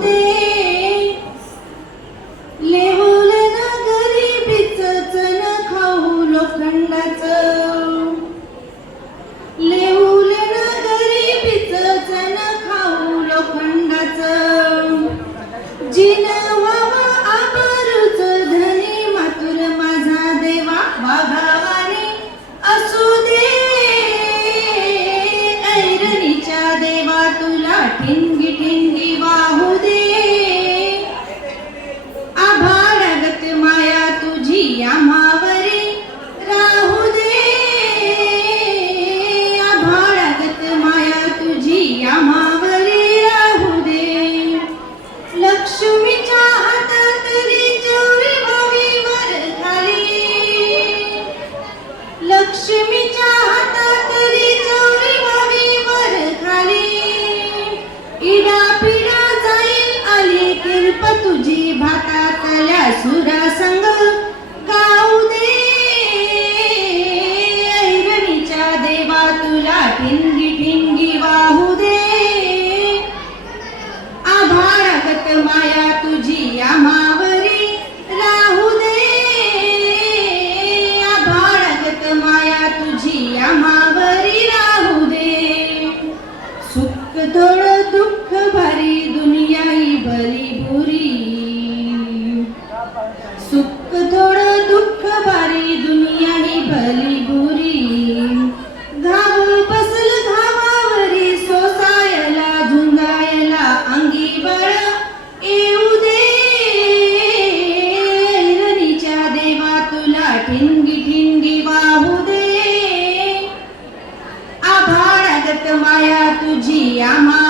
दे. लेहुल ना गरिबीचं चण खाऊ लोखंडाचं. लेहुल ना गरिबीचं चण खाऊ लोखंडाचं. जिन व्हावा आबारूच धनी मातुर माझा देवा वाघावाने असू दे. ऐरणीच्या देवा तुला ठिणगी ठिणगी वाहू दे. आभाळागत माया तुझी आम्हावरी राहू दे. आभाळागत माया तुझी आम्हावरी राहू दे. लक्ष्मीच्या हातात चौरी व्हावी वर खाली. लक्ष्मीच्या हातात चौरी व्हावी वर खाली. इडा पिडा जाईल आली किरप तुझी भातातल्या सुरा संग गाऊ दे. ऐरणीच्या देवा तुला ठिणगी ठिणगी वाहू दे. आभाळागत माया तुझी आम्हावरी राहू दे. आभाळागत माया तुझी आम्हावरी राहू दे. सुख थोडं दुःख भारी दुनिया ही भली बुरी. सुख थोडं दुःख भारी दुनिया ही भली बुरी. घाव बसल घावावरी सोसायला झुंजायला अंगी बळ येऊ दे. ऐरणीच्या देवा तुला ठिणगी ठिणगी वाहू दे. आभाळागत माया तुझी आम्हा